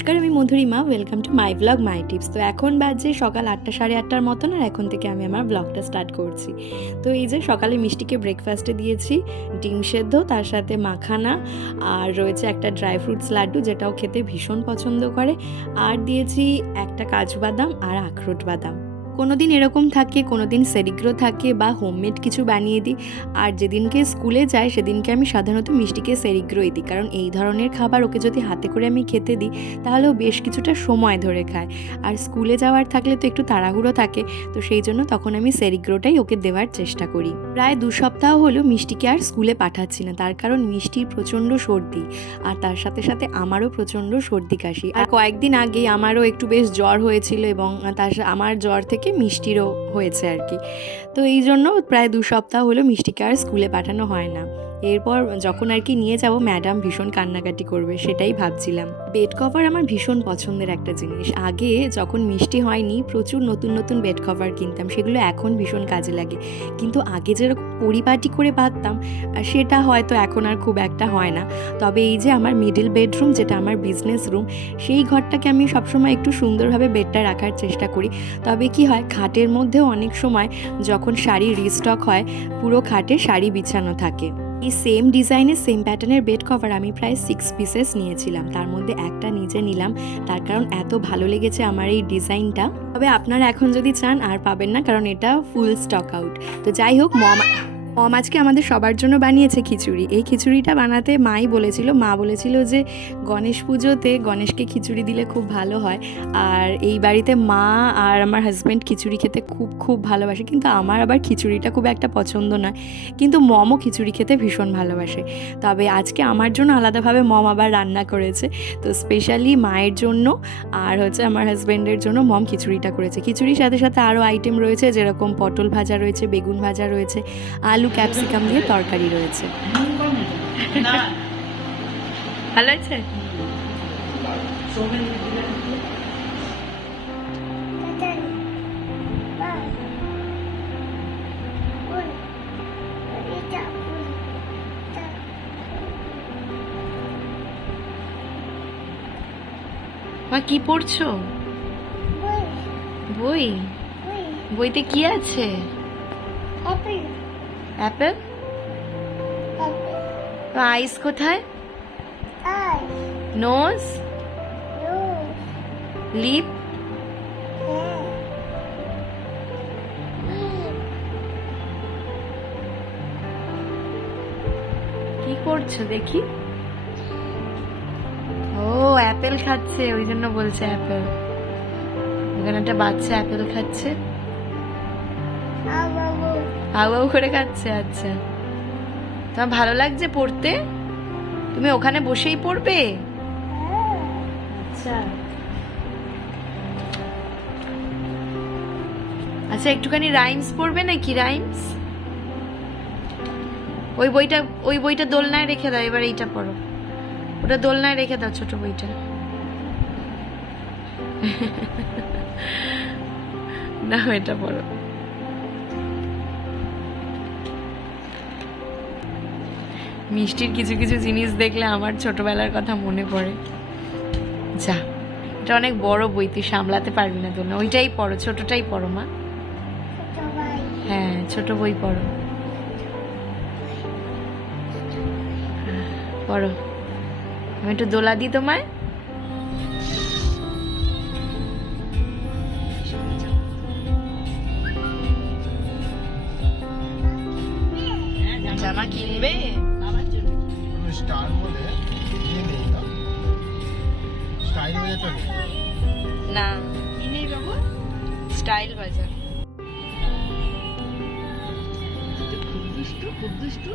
নমস্কার, আমি Madhurima. Welcome to my blog my tips তো এখন বাজে সকাল আটটা, সাড়ে আটটার মতন, আর এখন থেকে আমি আমার ব্লগটা স্টার্ট করছি। তো এই যে সকালে মিষ্টিকে ব্রেকফাস্টে দিয়েছি, ডিম সেদ্ধ, তার সাথে মাখানা, আর রয়েছে একটা ড্রাই ফ্রুটস লাড্ডু, যেটাও খেতে ভীষণ পছন্দ করে। আর দিয়েছি একটা কাজু বাদাম আর আখরোট বাদাম। কোনো দিন এরকম থাকে কোনো দিন সেরিগ্রো থাকে বা হোমমেড কিছু বানিয়ে দিই। আর যেদিনকে স্কুলে যায় সেদিনকে আমি সাধারণত মিষ্টিকে সেরিগ্রোই দিই। কারণ এই ধরনের খাবার ওকে যদি হাতে করে আমি খেতে দিই তাহলে ও বেশ কিছুটা সময় ধরে খায়। আর স্কুলে যাওয়ার থাকলে তো একটু তাড়াহুড়ো থাকে, তো সেই জন্য তখন আমি সেরিগ্রোটাই ওকে দেওয়ার চেষ্টা করি। প্রায় দু সপ্তাহ হলো মিষ্টিকে আর স্কুলে পাঠাচ্ছি না। তার কারণ মিষ্টির প্রচণ্ড সর্দি, আর তার সাথে সাথে আমারও প্রচণ্ড সর্দি কাশি। আর কয়েকদিন আগেই আমারও একটু বেশ জ্বর হয়েছিল এবং তার আমার জ্বর থেকে মিষ্টিরও হয়েছে আর কি। তো এই জন্য প্রায় দু সপ্তাহ হলো মিষ্টিকে আর স্কুলে পাঠানো হয় না। এরপর যখন আর কি নিয়ে যাব ম্যাডাম ভীষণ কান্নাকাটি করবে সেটাই ভাবছিলাম। বেড কভার আমার ভীষণ পছন্দের একটা জিনিস। আগে যখন মিষ্টি হয়নি প্রচুর নতুন নতুন বেড কভার কিনতাম সেগুলো এখন ভীষণ কাজে লাগে। কিন্তু আগে যেরকম পরিপাটি করে আহ, সেটা হয়তো এখন আর খুব একটা হয় না। তবে এই যে আমার মিডিল বেডরুম যেটা আমার বিজনেস রুম সেই ঘরটাকে আমি সবসময় একটু সুন্দরভাবে বেডটা রাখার চেষ্টা করি। তবে কি হয় খাটের মধ্যেও অনেক সময় যখন শাড়ি রিস্টক হয় পুরো খাটে শাড়ি বিছানো থাকে। এই সেম ডিজাইনের সেম প্যাটার্নের বেড কভার আমি প্রায় সিক্স পিসেস নিয়েছিলাম। তার মধ্যে একটা নিজে নিলাম। তার কারণ এত ভালো লেগেছে আমার এই ডিজাইনটা তবে আপনারা এখন যদি চান, আর পাবেন না, কারণ এটা ফুল স্টক আউট তো যাই হোক, মম মম আজকে আমাদের সবার জন্য বানিয়েছে খিচুড়ি। এই খিচুড়িটা বানাতে মাই বলেছিল, মা বলেছিল যে গণেশ পুজোতে গণেশকে খিচুড়ি দিলে খুব ভালো হয়। আর এই বাড়িতে মা আর আমার হাজব্যান্ড খিচুড়ি খেতে খুব খুব ভালোবাসে। কিন্তু আমার আবার খিচুড়িটা খুব একটা পছন্দ নয়। কিন্তু মমও খিচুড়ি খেতে ভীষণ ভালোবাসে। তবে আজকে আমার জন্য আলাদাভাবে মম আবার রান্না করেছে। তো স্পেশালি মায়ের জন্য আর হচ্ছে আমার হাজব্যান্ডের জন্য মম খিচুড়িটা করেছে। খিচুড়ির সাথে সাথে আরও আইটেম রয়েছে, যেরকম পটল ভাজা রয়েছে, বেগুন ভাজা রয়েছে, আলু ক্যাপসিকাম দিয়ে তরকারি রয়েছে। ভালো আছে মা কি পড়ছো? বই। বইতে কি আছে? অ্যাপেল? আইস কোথায়? নোজ? লিপ? কি করছ দেখি? ও, অ্যাপেল খাচ্ছে, ওই জন্য বলছে অ্যাপেল। ওখানে একটা বাচ্চা অ্যাপেল খাচ্ছে। হাউ করে খাচ্ছে আচ্ছা। তোমার ভালো লাগছে পড়তে? তুমি ওখানে বসেই পড়বে? আচ্ছা। আচ্ছা একটুখানি রাইমস পড়বে নাকি রাইমস ওই বইটা ওই বইটা দোলনায় রেখে দাও, এবার এইটা পড়ো। ওটা দোলনায় রেখে দাও, ছোট বইটা। না এটা পড়ো। মিষ্টির কিছু কিছু জিনিস দেখলে আমার ছোটবেলার কথা মনে পড়ে। যা, এটা অনেক বড় বই, তুই সামলাতে পারবি না তো না ওইটাই পড়ো, ছোটটাই পড়ো, মা। হ্যাঁ ছোট বই পড়ো। পড়ো। আমি একটু দোলা দিই তোমায়। জামা কিনবে? স্টাইল বাজার খুব দুষ্টু খুব দুষ্টু।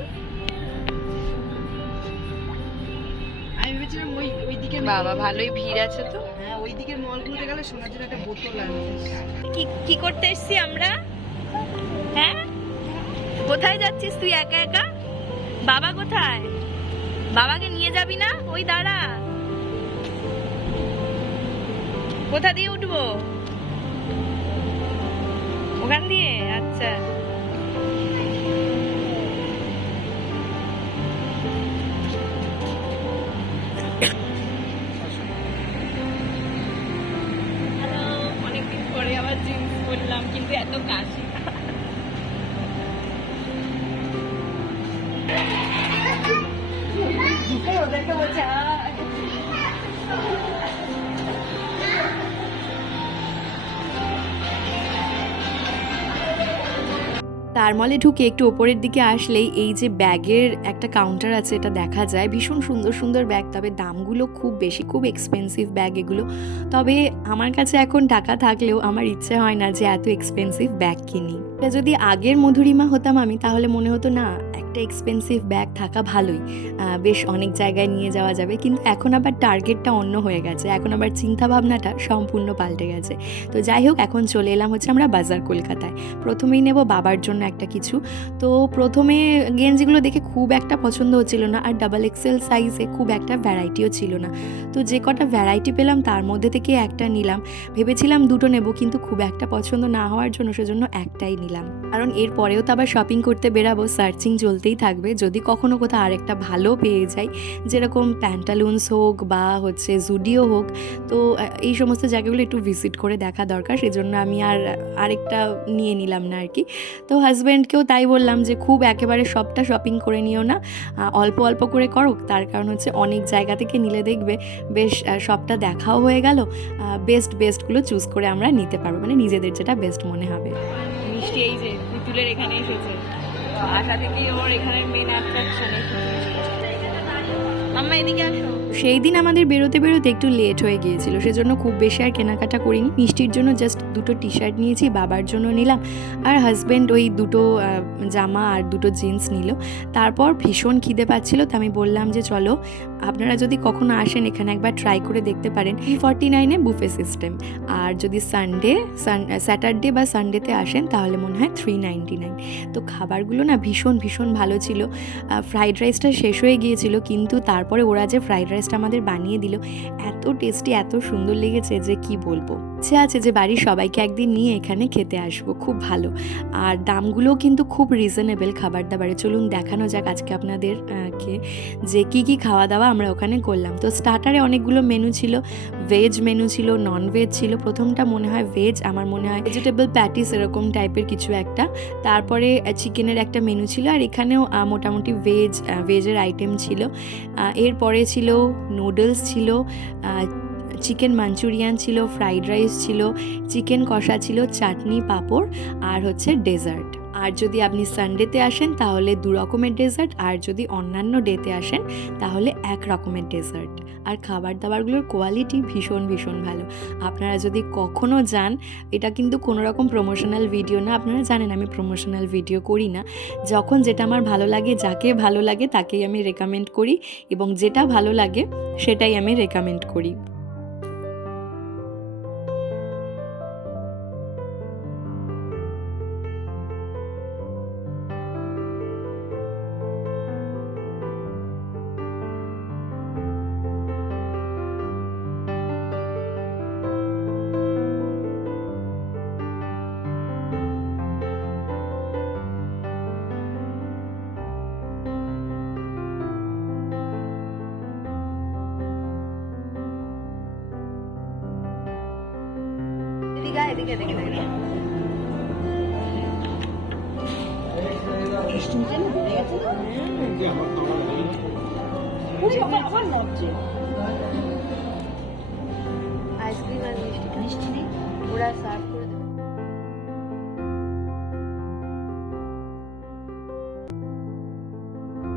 আমি ভেবেছিলাম ওই ওই দিকের বাবা ভালোই ভিড় আছে তো। হ্যাঁ ওই দিকের মলগুলোতে গেলে জন্য একটা বোতল কি কি করতে এসছি আমরা? হ্যাঁ? কোথায় যাচ্ছিস তুই একা একা? বাবা কোথায়? বাবাকে নিয়ে যাবি না? ওই দাঁড়া। কোথা দিয়ে উঠবো? ওখান দিয়ে? আচ্ছা। তার মলে ঢুকে একটু ওপরের দিকে আসলেই এই যে ব্যাগের একটা কাউন্টার আছে, এটা দেখা যায়। ভীষণ সুন্দর সুন্দর ব্যাগ, তবে দামগুলো খুব বেশি, খুব এক্সপেন্সিভ ব্যাগ এগুলো। তবে আমার কাছে এখন টাকা থাকলেও আমার ইচ্ছে হয় না যে এত এক্সপেন্সিভ ব্যাগ কিনি। এটা যদি আগের মধুরিমা হতাম আমি, তাহলে মনে হতো না একটা এক্সপেন্সিভ ব্যাগ থাকা ভালোই। বেশ অনেক জায়গায় নিয়ে যাওয়া যাবে। কিন্তু এখন আবার টার্গেটটা অন্য হয়ে গেছে। এখন আবার চিন্তা ভাবনাটা সম্পূর্ণ পাল্টে গেছে। তো যাই হোক, এখন চলে এলাম হচ্ছে আমরা বাজার কলকাতায়। প্রথমেই নেব বাবার জন্য একটা কিছু। তো প্রথমে গেঞ্জিগুলো দেখে খুব একটা পছন্দ হচ্ছিল না আর ডাবল এক্সেল সাইজে খুব একটা ভ্যারাইটিও ছিল না। তো যে কটা ভ্যারাইটি পেলাম, তার মধ্যে থেকে একটা নিলাম। ভেবেছিলাম দুটো নেব, কিন্তু খুব একটা পছন্দ না হওয়ার জন্য সেজন্য একটাই নিলাম। কারণ এর পরেও তো আবার শপিং করতে বেরাবো সার্চিং চলতেই থাকবে। যদি কখনো কোথাও আরেকটা ভালো পেয়ে যাই, যেরকম প্যান্টালুন্স হোক বা হচ্ছে জুডিও হোক, তো এই সমস্ত জায়গাগুলো একটু ভিজিট করে দেখা দরকার। সেজন্য আমি আর আরেকটা নিয়ে নিলাম না আর কি। তো হাজব্যান্ডকেও তাই বললাম যে, খুব একেবারে সবটা শপিং করে নিও না। অল্প অল্প করে করো তার কারণ হচ্ছে অনেক জায়গা থেকে নিলে দেখবে, বেশ সবটা দেখাও হয়ে গেল। বেস্ট বেস্টগুলো চুজ করে আমরা নিতে পারব। মানে নিজেদের যেটা বেস্ট মনে হবে। মিষ্টি এই যে, পুতুলের এখানে এসেছে। আশা থেকেই ওর এখানে মেন অ্যাট্রাকশন আম্মা এদিকে আসো। সেই দিন আমাদের বেরোতে বেরোতে একটু লেট হয়ে গিয়েছিল। সেজন্য খুব বেশি আর কেনাকাটা করিনি। মিষ্টির জন্য জাস্ট দুটো টি শার্ট নিয়েছি, বাবার জন্য নিলাম। আর হাজব্যান্ড ওই দুটো জামা আর দুটো জিন্স নিল। তারপর ভীষণ খিদে পাচ্ছিল, তো আমি বললাম যে চলো, আপনারা যদি কখনো আসেন এখানে একবার ট্রাই করে দেখতে পারেন। ফর্টি নাইনে বুফে সিস্টেম আর যদি সানডে সান স্যাটারডে বা সানডেতে আসেন, তাহলে মনে হয় থ্রি নাইনটি নাইন তো খাবারগুলো না ভীষণ ভীষণ ভালো ছিল। ফ্রাইড রাইসটা শেষ হয়ে গিয়েছিল, কিন্তু তারপরে ওরা যে ফ্রাইড রাইসটা আমাদের বানিয়ে দিল। এত টেস্টি এত সুন্দর লেগেছে যে কি বলব। ইচ্ছে আছে যে বাড়ির সবাইকে একদিন নিয়ে এখানে খেতে আসব, খুব ভালো। আর দামগুলোও কিন্তু খুব রিজনেবল খাবার দাবারে চলুন দেখানো যাক আজকে আপনাদের কে, যে কি কি খাওয়া দাওয়া আমরা ওখানে করলাম। তো স্টার্টারে অনেকগুলো মেনু ছিল ভেজ মেনু ছিল নন ভেজ ছিল। প্রথমটা মনে হয় ভেজ আমার মনে হয় ভেজিটেবল প্যাটিস এরকম টাইপের কিছু একটা। তারপরে চিকেনের একটা মেনু ছিল আর এখানেও মোটামুটি ভেজ ভেজের আইটেম ছিল। এরপরে ছিল নুডলস ছিল চিকেন মাঞ্চুরিয়ান ছিল, ফ্রাইড রাইস ছিল, চিকেন কষা ছিল, চাটনি, পাঁপড় আর হচ্ছে ডেজার্ট। আর যদি আপনি সানডেতে আসেন তাহলে দু রকমের ডেজার্ট, আর যদি অন্যান্য ডেতে আসেন তাহলে এক রকমের ডেজার্ট। আর খাবার দাবারগুলোর কোয়ালিটি ভীষণ ভীষণ ভালো। আপনারা যদি কখনো যান, এটা কিন্তু কোনো রকম প্রমোশনাল ভিডিও না, আপনারা জানেন আমি প্রমোশনাল ভিডিও করি না। যখন যেটা আমার ভালো লাগে, যাকে ভালো লাগে তাকেই আমি রেকমেন্ড করি এবং যেটা ভালো লাগে সেটাই আমি রেকমেন্ড করি। এদিকে এদিকে এদিকে। আইসক্রিম আর মিষ্টি মিষ্টি ওরা সার্ভ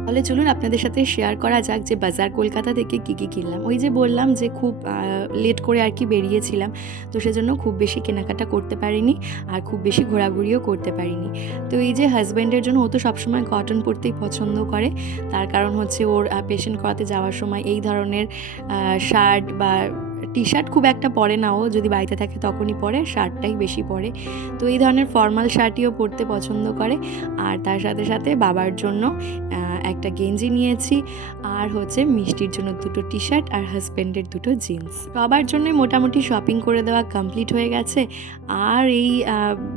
তাহলে চলুন আপনাদের সাথে শেয়ার করা যাক যে বাজার কলকাতা থেকে কী কী কিনলাম। ওই যে বললাম যে খুব লেট করে আর কি বেরিয়েছিলাম, তো সেজন্য খুব বেশি কেনাকাটা করতে পারিনি আর খুব বেশি ঘোরাঘুরিও করতে পারিনি। তো এই যে হাজব্যান্ডের জন্য ও তো সবসময় কটন পরতেই পছন্দ করে, তার কারণ হচ্ছে ওর পেশেন্ট করাতে যাওয়ার সময় এই ধরনের শার্ট বা টি শার্ট খুব একটা পরে না ও, যদি বাড়িতে থাকে তখনই পরে শার্টটাই বেশি পরে। তো এই ধরনের ফর্মাল শার্টইও পরতে পছন্দ করে, আর তার সাথে সাথে বাবার জন্য একটা গেঞ্জি নিয়েছি আর হচ্ছে মিষ্টির জন্য দুটো টি শার্ট আর হাজব্যান্ডের দুটো জিন্স সবার জন্যই মোটামুটি শপিং করে দেওয়া কমপ্লিট হয়ে গেছে। আর এই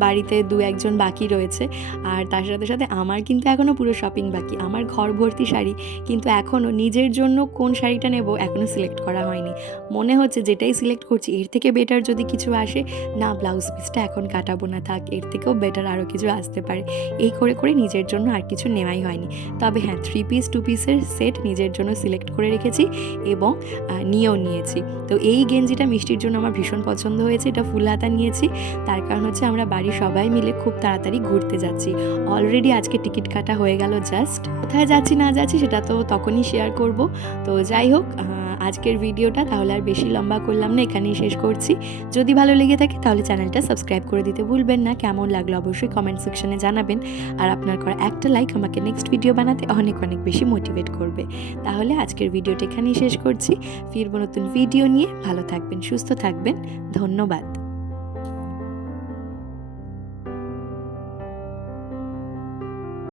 বাড়িতে দু একজন বাকি রয়েছে। আর তার সাথে সাথে আমার কিন্তু এখনও পুরো শপিং বাকি। আমার ঘর ভর্তি শাড়ি, কিন্তু এখনও নিজের জন্য কোন শাড়িটা নেব এখনও সিলেক্ট করা হয়নি। মনে হচ্ছে যেটাই সিলেক্ট করছি, এর থেকে বেটার যদি কিছু আসে, না ব্লাউজ পিসটা এখন কাটাবো না, থাক, এর থেকেও বেটার আরও কিছু আসতে পারে। এই করে করে নিজের জন্য আর কিছু নেওয়াই হয়নি। তবে হ্যাঁ থ্রি পিস টু পিসের সেট নিজের জন্য সিলেক্ট করে রেখেছি এবং নিয়েও নিয়েছি। তো এই গেঞ্জিটা মিষ্টির জন্য আমার ভীষণ পছন্দ হয়েছে, এটা ফুল হাতা নিয়েছি। তার কারণ হচ্ছে আমরা বাড়ির সবাই মিলে খুব তাড়াতাড়ি ঘুরতে যাচ্ছি। অলরেডি আজকে টিকিট কাটা হয়ে গেল জাস্ট কোথায় যাচ্ছি, না যাচ্ছি সেটা তো তখনই শেয়ার করব। তো যাই হোক আজকের ভিডিওটা তাহলে আর বেশি লম্বা করলাম না, এখানেই শেষ করছি। যদি ভালো লেগে থাকে তাহলে চ্যানেলটা সাবস্ক্রাইব করে দিতে ভুলবেন না। কেমন লাগল অবশ্যই কমেন্ট সেকশনে জানাবেন। আর আপনার করা একটা লাইক আমাকে নেক্সট ভিডিও বানাতে অনেক অনেক বেশি মোটিভেট করবে। তাহলে আজকের ভিডিওটা এখানেই শেষ করছি। ফিরবো নতুন ভিডিও নিয়ে। ভালো থাকবেন, সুস্থ থাকবেন। ধন্যবাদ।